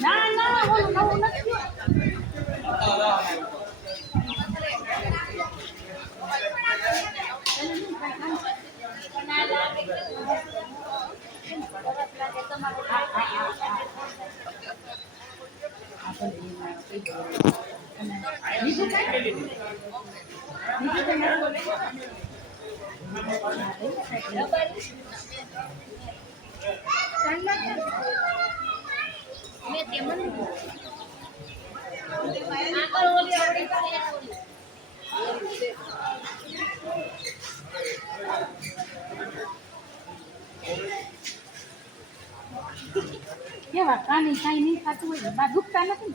ના ના ઓલું નવું નથી બીજું કઈ કેવા કાની કાંઈ નહીં થતું હોય બા દુખતા નથી